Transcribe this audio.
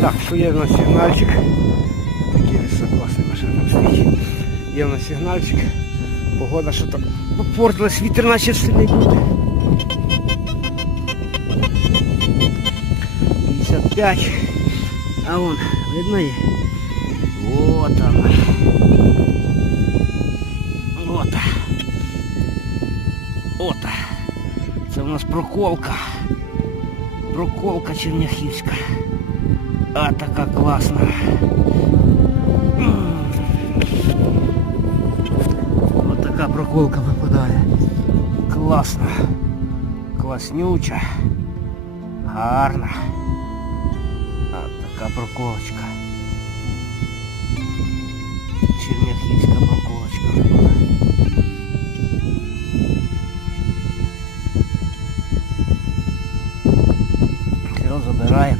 Так, що є в нас сигнальчик. Такий високосний машина стоїть. Є в нас сигнальчик. Погода що там попортилась, вітер наче сильний буде. 55. А вон, видно є? Вот она. Вот. Вот. Це у нас проколка. Проколка черняхівська. А така класна. М. От така проколка випадає. Класна. Класнюча. Гарна. От така проколочка. забираємо.